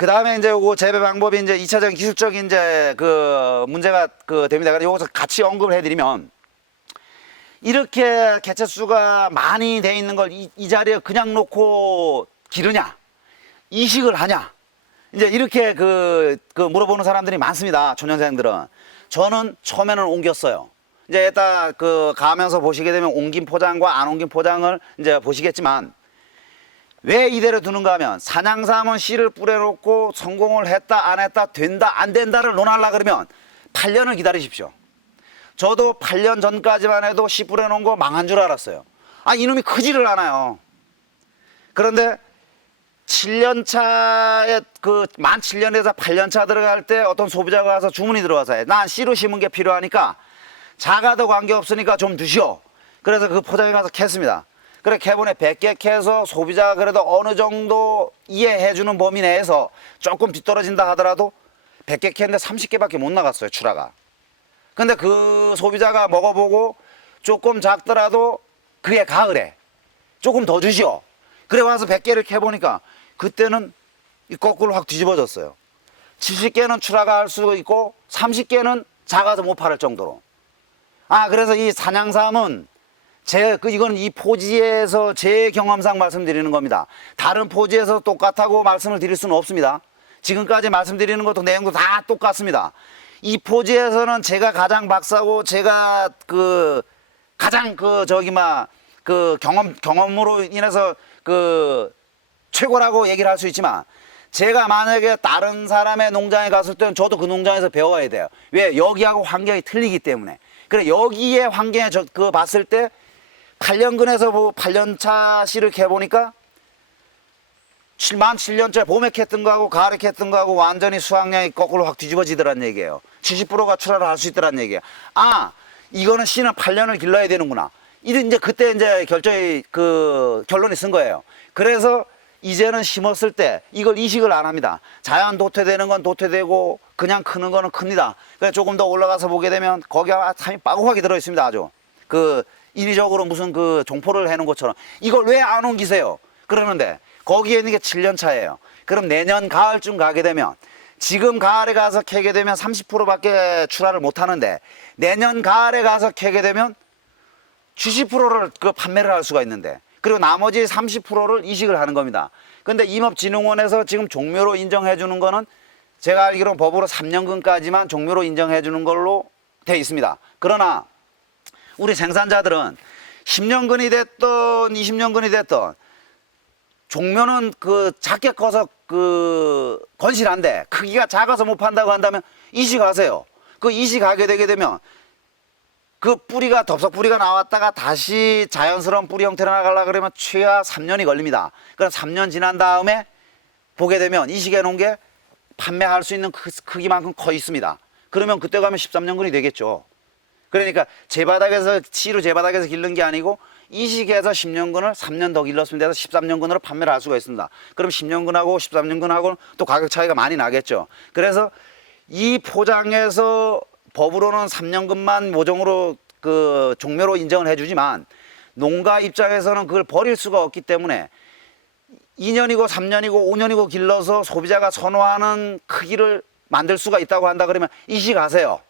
그 다음에 이제 요거 재배 방법이 이제 2차적인 기술적인 이제 그 문제가 됩니다. 그래서 요것을 같이 언급을 해드리면, 이렇게 개체수가 많이 돼 있는 걸 이 자리에 그냥 놓고 기르냐, 이식을 하냐, 이제 이렇게 물어보는 사람들이 많습니다. 초년생들은. 저는 처음에는 옮겼어요. 이제 이따 가면서 보시게 되면 옮긴 포장과 안 옮긴 포장을 이제 보시겠지만, 왜 이대로 두는가 하면, 사냥삼은 씨를 뿌려놓고 성공을 했다 안 했다 된다 안 된다를 논하려 그러면 8년을 기다리십시오. 저도 8년 전까지만 해도 씨 뿌려놓은 거 망한 줄 알았어요. 아, 이놈이 크지를 않아요. 그런데 7년 차에 만 7년에서 8년 차 들어갈 때 어떤 소비자가 와서 주문이 들어와서, 난 씨로 심은 게 필요하니까 작아도 관계없으니까 좀 드시오. 그래서 그 포장에 가서 캤습니다. 그래 캐본에 100개 캐서 소비자가 그래도 어느 정도 이해해주는 범위 내에서 조금 뒤떨어진다 하더라도 100개 캤는데 30개밖에 못 나갔어요, 출하가. 근데 그 소비자가 먹어보고 조금 작더라도 그해 가을에 조금 더 주시오. 그래 와서 100개를 캐보니까 그때는 거꾸로 확 뒤집어졌어요. 70개는 출하가 할 수도 있고 30개는 작아서 못 팔을 정도로. 그래서 이 사냥삼은 이건 이 포지에서 제 경험상 말씀드리는 겁니다. 다른 포지에서 똑같다고 말씀을 드릴 수는 없습니다. 지금까지 말씀드리는 것도 내용도 다 똑같습니다. 이 포지에서는 제가 가장 박사고, 제가 가장 경험으로 인해서 최고라고 얘기를 할 수 있지만, 제가 만약에 다른 사람의 농장에 갔을 때는 저도 그 농장에서 배워야 돼요. 왜? 여기하고 환경이 틀리기 때문에. 그래, 여기에 환경에 봤을 때 8년근에서 8년차 씨를 캐보니까 만 7년째 봄에 캤던 거하고 가을에 캤던 거하고 완전히 수확량이 거꾸로 확 뒤집어지더란 얘기예요. 70%가 출하를 할 수 있더란 얘기예요. 이거는 씨는 8년을 길러야 되는구나. 이제 그때 이제 결론이 쓴 거예요. 그래서 이제는 심었을 때 이걸 이식을 안 합니다. 자연 도태되는 건 도태되고 그냥 크는 거는 큽니다. 그래서 조금 더 올라가서 보게 되면 거기가 참이 빠국하게 들어 있습니다. 아주 인위적으로 무슨 종포를 해놓은 것처럼. 이걸 왜 안 옮기세요? 그러는데 거기에 있는 게 7년 차예요. 그럼 내년 가을쯤 가게 되면, 지금 가을에 가서 캐게 되면 30%밖에 출하를 못 하는데, 내년 가을에 가서 캐게 되면 70%를 판매를 할 수가 있는데, 그리고 나머지 30%를 이식을 하는 겁니다. 근데 임업진흥원에서 지금 종묘로 인정해 주는 거는 제가 알기로는 법으로 3년근까지만 종묘로 인정해 주는 걸로 돼 있습니다. 그러나 우리 생산자들은 10년근이 됐든 20년근이 됐든 종묘는 작게 커서 건실한데 크기가 작아서 못 판다고 한다면 이식하세요. 이식하게 되게 되면 뿌리가 덥석 뿌리가 나왔다가 다시 자연스러운 뿌리 형태로 나가려고 그러면 최하 3년이 걸립니다. 그럼 3년 지난 다음에 보게 되면 이식해 놓은 게 판매할 수 있는 크기만큼 커 있습니다. 그러면 그때 가면 13년근이 되겠죠. 그러니까 씨로 제 바닥에서 기른 게 아니고 이식해서 10년근을 3년 더 길렀으면 돼서 13년근으로 판매를 할 수가 있습니다. 그럼 10년근하고 13년근하고는 또 가격 차이가 많이 나겠죠. 그래서 이 포장에서 법으로는 3년근만 모종으로 종묘로 인정을 해주지만, 농가 입장에서는 그걸 버릴 수가 없기 때문에 2년이고 3년이고 5년이고 길러서 소비자가 선호하는 크기를 만들 수가 있다고 한다 그러면 이식하세요.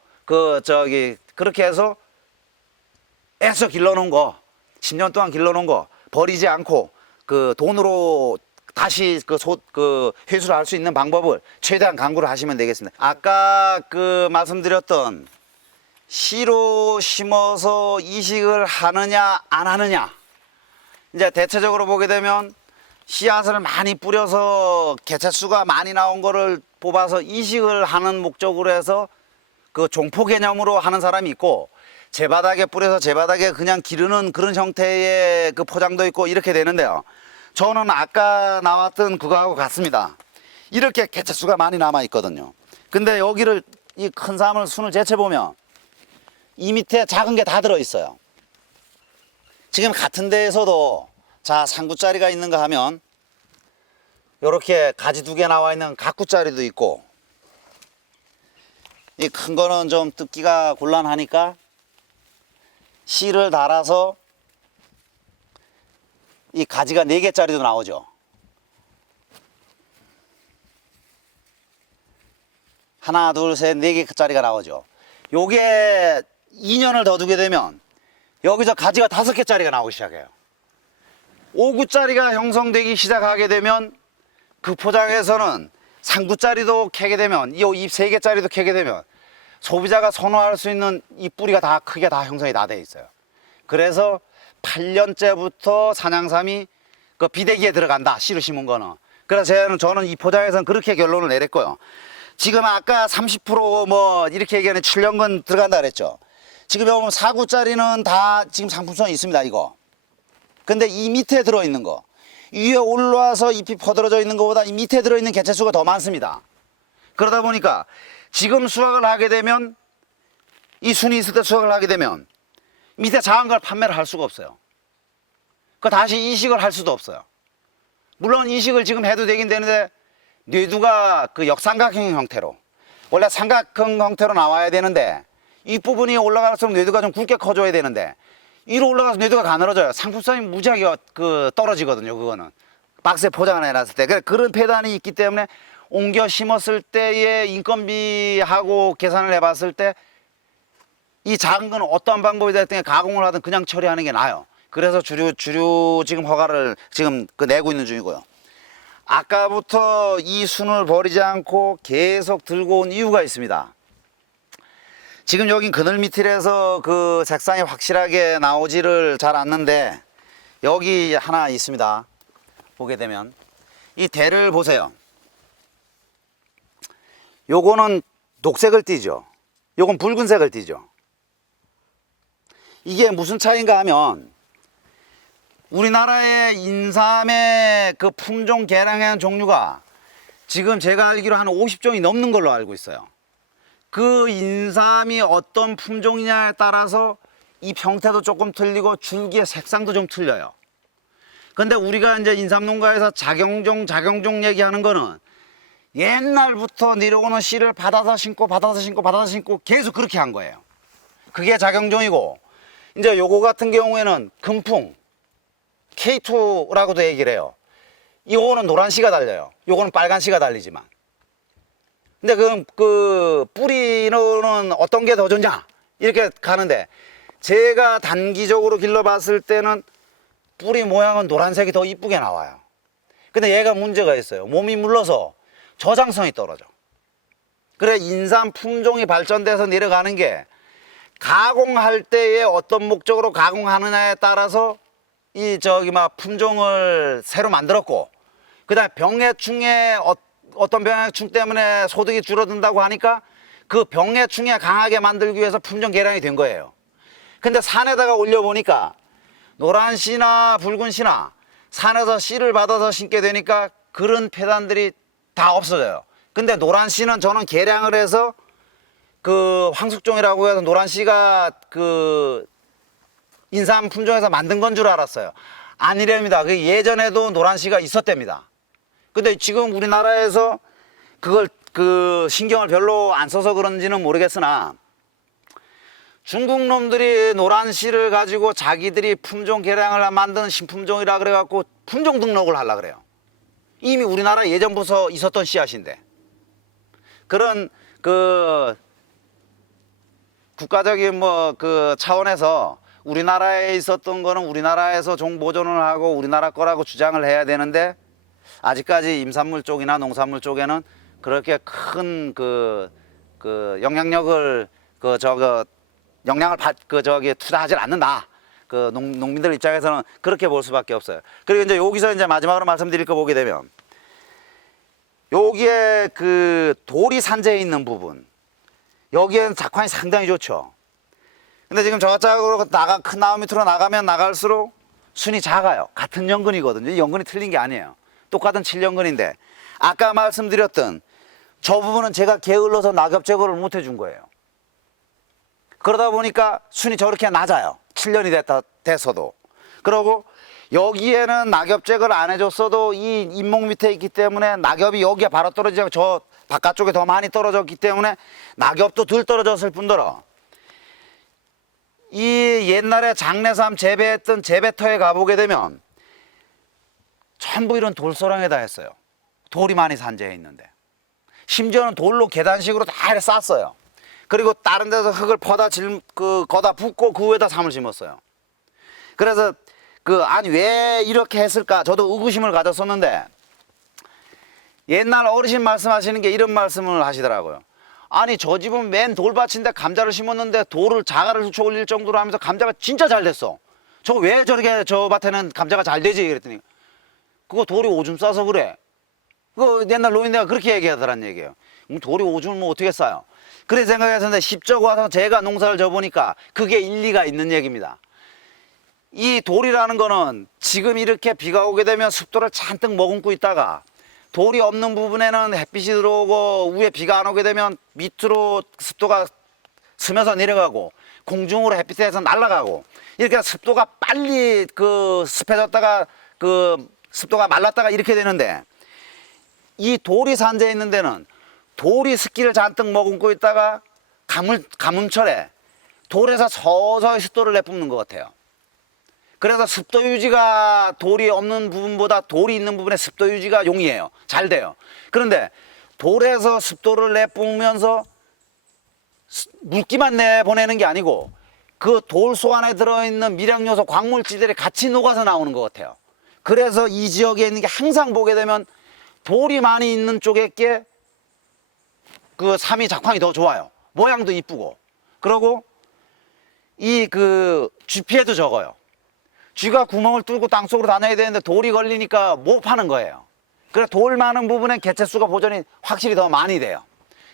그렇게 해서 애써 길러놓은 거, 10년 동안 길러놓은 거 버리지 않고 돈으로 다시 회수를 할 수 있는 방법을 최대한 강구를 하시면 되겠습니다. 아까 말씀드렸던 씨로 심어서 이식을 하느냐 안 하느냐, 이제 대체적으로 보게 되면 씨앗을 많이 뿌려서 개체수가 많이 나온 거를 뽑아서 이식을 하는 목적으로 해서 종포 개념으로 하는 사람이 있고, 제 바닥에 뿌려서 제 바닥에 그냥 기르는 그런 형태의 포장도 있고 이렇게 되는데요. 저는 아까 나왔던 그거하고 같습니다. 이렇게 개체수가 많이 남아 있거든요. 근데 여기를 이 큰 삶을 순을 재채보면 이 밑에 작은 게 다 들어 있어요. 지금 같은 데에서도 자, 상구짜리가 있는가 하면 이렇게 가지 2개 나와 있는 각구짜리도 있고, 이 큰 거는 좀 뜯기가 곤란하니까 씨를 달아서 이 가지가 4개짜리도 나오죠. 하나, 둘, 셋, 네 개짜리가 나오죠. 요게 2년을 더 두게 되면 여기서 가지가 5개짜리가 나오기 시작해요. 5구짜리가 형성되기 시작하게 되면 그 포장에서는 상구짜리도 캐게 되면 이 잎 3개짜리도 캐게 되면 소비자가 선호할 수 있는 잎 뿌리가 다 크게 다 형성이 다 돼 있어요. 그래서 8년째부터 산양삼이 그 비대기에 들어간다, 씨를 심은 거는. 그래서 저는 이 포장에서는 그렇게 결론을 내렸고요. 지금 아까 30%뭐 이렇게 얘기하는 7년근 들어간다 그랬죠. 지금 여기 보면 4구짜리는 다 지금 상품성이 있습니다, 이거. 근데 이 밑에 들어있는 거, 위에 올라와서 잎이 퍼들어져 있는 것보다 이 밑에 들어있는 개체수가 더 많습니다. 그러다 보니까 지금 수확을 하게 되면, 이 순이 있을 때 수확을 하게 되면 밑에 작은 걸 판매를 할 수가 없어요. 그 다시 이식을 할 수도 없어요. 물론 이식을 지금 해도 되긴 되는데 뇌두가 그 역삼각형 형태로, 원래 삼각형 형태로 나와야 되는데 이 부분이 올라갈수록 뇌두가 좀 굵게 커줘야 되는데 위로 올라가서 뇌두가 가늘어져요. 상품성이 무지하게 떨어지거든요. 그거는 박스에 포장을 해놨을 때. 그런 폐단이 있기 때문에 옮겨 심었을 때의 인건비하고 계산을 해봤을 때 이 작은 건 어떠한 방법이 됐든 가공을 하든 그냥 처리하는 게 나아요. 그래서 주류 지금 허가를 지금 내고 있는 중이고요. 아까부터 이 순을 버리지 않고 계속 들고 온 이유가 있습니다. 지금 여긴 그늘 밑이라서 그 색상이 확실하게 나오지를 잘 않는데 여기 하나 있습니다. 보게 되면 이 대를 보세요. 요거는 녹색을 띠죠. 요건 붉은색을 띠죠. 이게 무슨 차이인가 하면 우리나라의 인삼의 그 품종 개량한 종류가 지금 제가 알기로 한 50종이 넘는 걸로 알고 있어요. 그 인삼이 어떤 품종이냐에 따라서 이 형태도 조금 틀리고 줄기의 색상도 좀 틀려요. 근데 우리가 이제 인삼 농가에서 작용종 얘기하는 거는 옛날부터 내려오는 씨를 받아서 심고 계속 그렇게 한 거예요. 그게 작용종이고, 이제 요거 같은 경우에는 금풍 K2라고도 얘기를 해요. 이거는 노란 씨가 달려요. 요거는 빨간 씨가 달리지만. 근데 그 뿌리는 어떤 게 더 좋냐 이렇게 가는데, 제가 단기적으로 길러봤을 때는 뿌리 모양은 노란색이 더 이쁘게 나와요. 근데 얘가 문제가 있어요. 몸이 물러서 저장성이 떨어져. 그래 인삼 품종이 발전돼서 내려가는 게 가공할 때에 어떤 목적으로 가공하느냐에 따라서 품종을 새로 만들었고, 그다음에 병해충에 어떤 병해충 때문에 소득이 줄어든다고 하니까 그 병해충에 강하게 만들기 위해서 품종 개량이 된 거예요. 근데 산에다가 올려보니까 노란 씨나 붉은 씨나 산에서 씨를 받아서 심게 되니까 그런 폐단들이 다 없어져요. 근데 노란 씨는 저는 개량을 해서 그 황숙종이라고 해서 노란 씨가 그 인삼 품종에서 만든 건 줄 알았어요. 아니랍니다. 그 예전에도 노란 씨가 있었답니다. 근데 지금 우리나라에서 그걸 신경을 별로 안 써서 그런지는 모르겠으나 중국 놈들이 노란 씨를 가지고 자기들이 품종 개량을 만든 신품종이라 그래갖고 품종 등록을 하려 그래요. 이미 우리나라 예전부터 있었던 씨앗인데. 그런 국가적인 차원에서 우리나라에 있었던 거는 우리나라에서 종보존을 하고 우리나라 거라고 주장을 해야 되는데, 아직까지 임산물 쪽이나 농산물 쪽에는 그렇게 큰 영향력을 투자하지 않는다. 농민들 입장에서는 그렇게 볼 수밖에 없어요. 그리고 이제 여기서 이제 마지막으로 말씀드릴 거 보게 되면, 여기에 돌이 산재해 있는 부분, 여기에는 작황이 상당히 좋죠. 근데 지금 저쪽으로 큰 나무 밑으로 나가면 나갈수록 순이 작아요. 같은 연근이거든요. 연근이 틀린 게 아니에요. 똑같은 7년근인데 아까 말씀드렸던 저 부분은 제가 게을러서 낙엽 제거를 못 해준 거예요. 그러다 보니까 순이 저렇게 낮아요. 7년이 됐어도. 그리고 여기에는 낙엽 제거를 안 해줬어도 이 잎목 밑에 있기 때문에 낙엽이 여기에 바로 떨어지지 않고 저 바깥쪽에 더 많이 떨어졌기 때문에 낙엽도 덜 떨어졌을 뿐더러, 이 옛날에 장례삼 재배했던 재배터에 가보게 되면 전부 이런 돌소랑에다 했어요. 돌이 많이 산재해 있는데 심지어는 돌로 계단식으로 다 이렇게 쌌어요. 그리고 다른 데서 흙을 거다 붓고 그 위에다 삼을 심었어요. 그래서 아니 왜 이렇게 했을까 저도 의구심을 가졌었는데, 옛날 어르신 말씀하시는 게 이런 말씀을 하시더라고요. 아니 저 집은 맨 돌밭인데 감자를 심었는데 돌을 자갈을 훔쳐 올릴 정도로 하면서 감자가 진짜 잘 됐어. 저거 왜 저렇게 저 밭에는 감자가 잘 되지? 그랬더니 그거 돌이 오줌 싸서 그래. 그거 옛날 노인네가 그렇게 얘기하더란 얘기예요. 돌이 오줌을 뭐 어떻게 싸요? 그래 생각했었는데 십적 와서 제가 농사를 져보니까 그게 일리가 있는 얘기입니다. 이 돌이라는 거는 지금 이렇게 비가 오게 되면 습도를 잔뜩 머금고 있다가 돌이 없는 부분에는 햇빛이 들어오고 위에 비가 안 오게 되면 밑으로 습도가 스며서 내려가고 공중으로 햇빛에서 날아가고, 이렇게 습도가 빨리 습해졌다가 습도가 말랐다가 이렇게 되는데, 이 돌이 산재해 있는 데는 돌이 습기를 잔뜩 머금고 있다가 가뭄철에 돌에서 서서히 습도를 내뿜는 것 같아요. 그래서 습도 유지가 돌이 없는 부분보다 돌이 있는 부분의 습도 유지가 용이해요. 잘 돼요. 그런데 돌에서 습도를 내뿜으면서 물기만 내보내는 게 아니고 그 돌 속 안에 들어있는 미량 요소 광물질들이 같이 녹아서 나오는 것 같아요. 그래서 이 지역에 있는 게 항상 보게 되면 돌이 많이 있는 쪽에 게 삶이 작황이 더 좋아요. 모양도 이쁘고. 그리고 쥐피해도 적어요. 쥐가 구멍을 뚫고 땅속으로 다녀야 되는데 돌이 걸리니까 못 파는 거예요. 그래서 돌 많은 부분엔 개체수가 보존이 확실히 더 많이 돼요.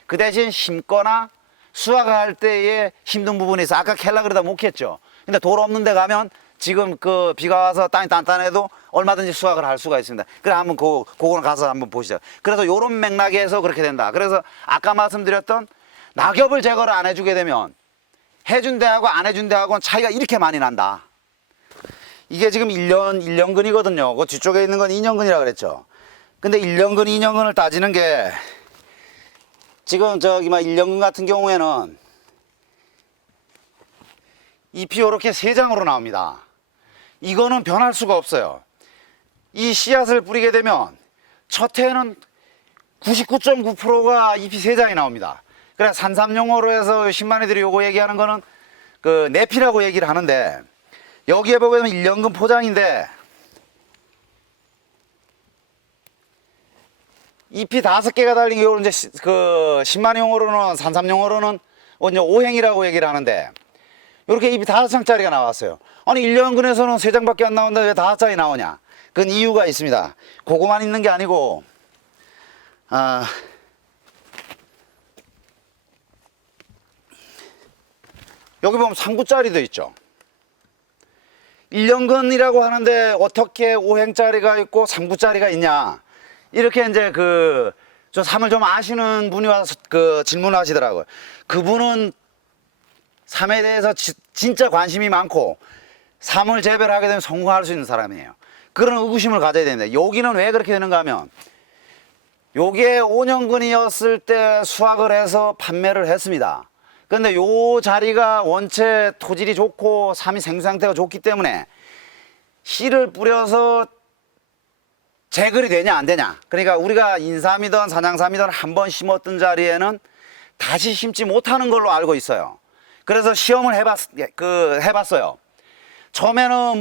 그 대신 심거나 수확할 때에 힘든 부분이 있어. 아까 캘라 그러다 못 캤죠. 근데 돌 없는 데 가면 지금 비가 와서 땅이 단단해도 얼마든지 수확을 할 수가 있습니다. 그래 한번 그거는 가서 한번 보시죠. 그래서 요런 맥락에서 그렇게 된다. 그래서 아까 말씀드렸던 낙엽을 제거를 안 해주게 되면 해준 데하고 안 해준 데하고는 차이가 이렇게 많이 난다. 이게 지금 1년근이거든요. 그 뒤쪽에 있는 건 2년근이라 그랬죠. 근데 1년근, 2년근을 따지는 게 지금 1년근 같은 경우에는 잎이 이렇게 3장으로 나옵니다. 이거는 변할 수가 없어요. 이 씨앗을 뿌리게 되면 첫 해에는 99.9%가 잎이 3장이 나옵니다. 그래서 산삼용어로 해서 신만이들이 요거 얘기하는 거는 내피라고 얘기를 하는데, 여기에 보게 되면 1년근 포장인데 잎이 5개가 달린 게 이제 신만용어로는 산삼용어로는 이제 오행이라고 얘기를 하는데, 이렇게 잎이 5장짜리가 나왔어요. 아니 1년근에서는 3장밖에 안 나오는데 왜 5장이 나오냐? 그건 이유가 있습니다. 그거만 있는 게 아니고 여기 보면 3구짜리도 있죠. 1년근이라고 하는데 어떻게 5행짜리가 있고 3구짜리가 있냐, 이렇게 이제 저 삶을 좀 아시는 분이 와서 질문을 하시더라고요. 그분은 삶에 대해서 진짜 관심이 많고 삶을 재배를 하게 되면 성공할 수 있는 사람이에요. 그런 의구심을 가져야 됩니다. 여기는 왜 그렇게 되는가 하면, 요게 5년근이었을 때 수확을 해서 판매를 했습니다. 근데 요 자리가 원체 토질이 좋고 삶이 생수상태가 좋기 때문에 씨를 뿌려서 재글이 되냐 안 되냐, 그러니까 우리가 인삼이든 산양삼이든 한번 심었던 자리에는 다시 심지 못하는 걸로 알고 있어요. 그래서 시험을 해봤어요. 처음에는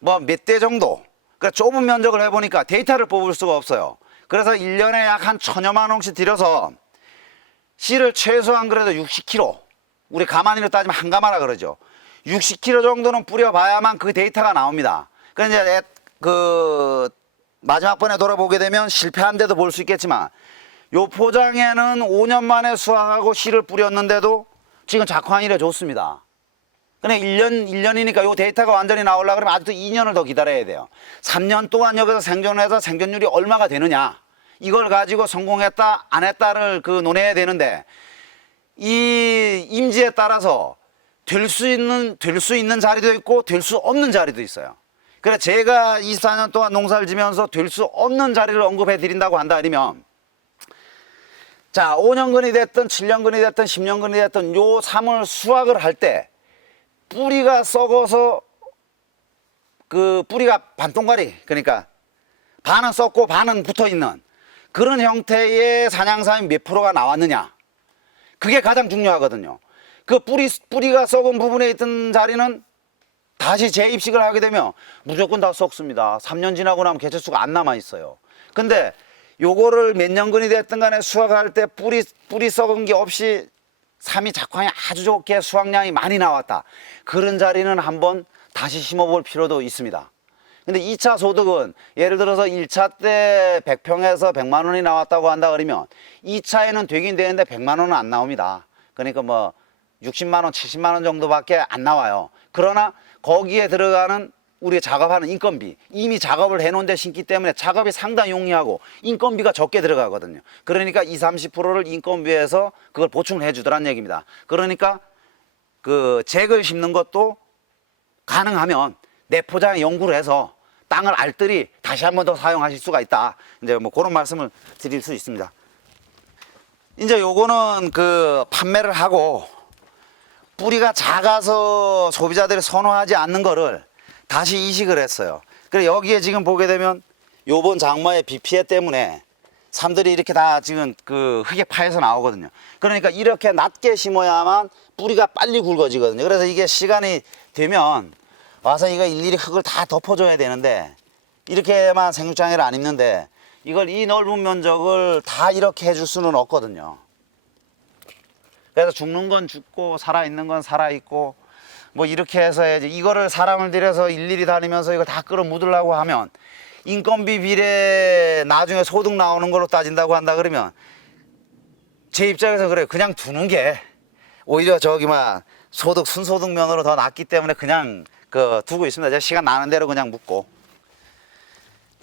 몇 대 정도, 그러니까 좁은 면적을 해보니까 데이터를 뽑을 수가 없어요. 그래서 1년에 약 한 1000여만 원씩 들여서 씨를 최소한 그래도 60kg, 우리 가마니로 따지면 한 가마라 그러죠. 60kg 정도는 뿌려봐야만 그 데이터가 나옵니다. 그래서 이제 마지막 번에 돌아보게 되면 실패한 데도 볼 수 있겠지만, 요 포장에는 5년 만에 수확하고 씨를 뿌렸는데도 지금 작황이래 좋습니다. 근데 1년이니까 요 데이터가 완전히 나오려고 그러면 아직도 2년을 더 기다려야 돼요. 3년 동안 여기서 생존해서 생존율이 얼마가 되느냐, 이걸 가지고 성공했다 안 했다를 논해야 되는데, 이 임지에 따라서 될 수 있는 자리도 있고 될 수 없는 자리도 있어요. 그래서 제가 24년 동안 농사를 지면서 될 수 없는 자리를 언급해 드린다고 한다 아니면, 자 5년근이 됐든 7년근이 됐든 10년근이 됐든 요 삶을 수확을 할 때 뿌리가 썩어서 뿌리가 반동가리, 그러니까 반은 썩고 반은 붙어 있는 그런 형태의 산양삼이 몇 프로가 나왔느냐. 그게 가장 중요하거든요. 그 뿌리가 썩은 부분에 있던 자리는 다시 재입식을 하게 되면 무조건 다 썩습니다. 3년 지나고 나면 개체수가 안 남아 있어요. 근데 요거를 몇 년근이 됐든 간에 수확할 때 뿌리 썩은 게 없이 삼이 작황이 아주 좋게 수확량이 많이 나왔다. 그런 자리는 한번 다시 심어볼 필요도 있습니다. 근데 2차 소득은 예를 들어서 1차 때 100평에서 100만 원이 나왔다고 한다 그러면 2차에는 되긴 되는데 100만 원은 안 나옵니다. 그러니까 뭐 60만 원, 70만 원 정도밖에 안 나와요. 그러나 거기에 들어가는 우리 작업하는 인건비, 이미 작업을 해놓은 데 심기 때문에 작업이 상당히 용이하고 인건비가 적게 들어가거든요. 그러니까 20, 30%를 인건비에서 그걸 보충을 해주더란 얘기입니다. 그러니까 그 잭을 심는 것도 가능하면 내포장에 연구를 해서 땅을 알뜰히 다시 한 번 더 사용하실 수가 있다. 이제 뭐 그런 말씀을 드릴 수 있습니다. 이제 요거는 그 판매를 하고 뿌리가 작아서 소비자들이 선호하지 않는 거를 다시 이식을 했어요. 그래 여기에 지금 보게 되면 요번 장마의 비 피해 때문에 삼들이 이렇게 다 지금 그 흙에 파여서 나오거든요. 그러니까 이렇게 낮게 심어야만 뿌리가 빨리 굵어지거든요. 그래서 이게 시간이 되면 와서 이거 일일이 흙을 다 덮어줘야 되는데 이렇게만 생육장애를 안 입는데 이걸 이 넓은 면적을 다 이렇게 해줄 수는 없거든요. 그래서 죽는 건 죽고 살아있는 건 살아있고 뭐 이렇게 해서 해야지. 이거를 사람을 들여서 일일이 다니면서 이거 다 끌어 묻으려고 하면 인건비 비례 나중에 소득 나오는 걸로 따진다고 한다 그러면 제 입장에서 그래요. 그냥 두는 게 오히려 저기만 소득 순소득 면으로 더 낫기 때문에 그냥 그 두고 있습니다. 제가 시간 나는 대로 그냥 묻고.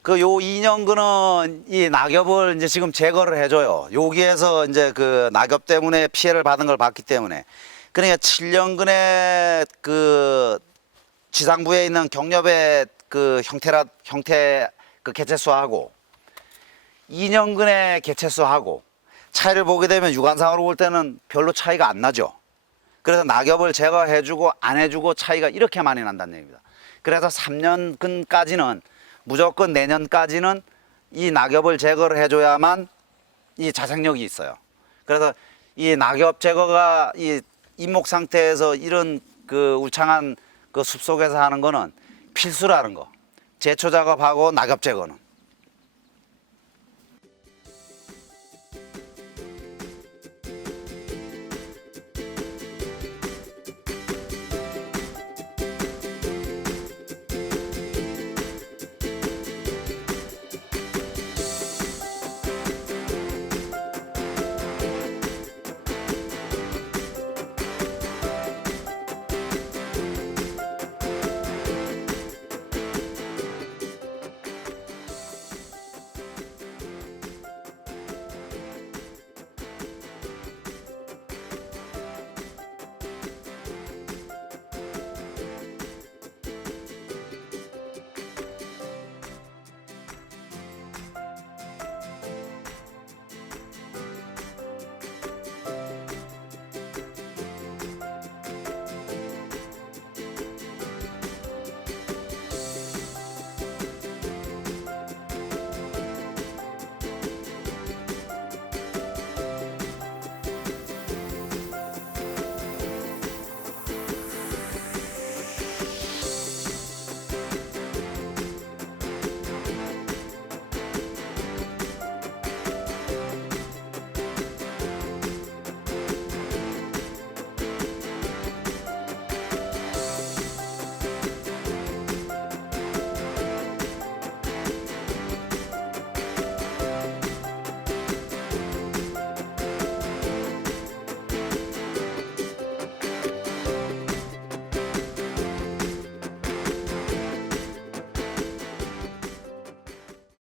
그 요 2년근은 이 낙엽을 이제 지금 제거를 해줘요. 여기에서 이제 그 낙엽 때문에 피해를 받은 걸 봤기 때문에. 그러니까 7년근의 그 지상부에 있는 경렵의 그 형태 그 개체수하고 2년근의 개체수하고 차이를 보게 되면 육안상으로 볼 때는 별로 차이가 안 나죠. 그래서 낙엽을 제거해주고 안 해주고 차이가 이렇게 많이 난다는 얘기입니다. 그래서 3년근까지는 무조건 내년까지는 이 낙엽을 제거를 해줘야만 이 자생력이 있어요. 그래서 이 낙엽 제거가 이 잎목 상태에서 이런 그 울창한 그 숲속에서 하는 거는 필수라는 거. 제초 작업하고 낙엽 제거는.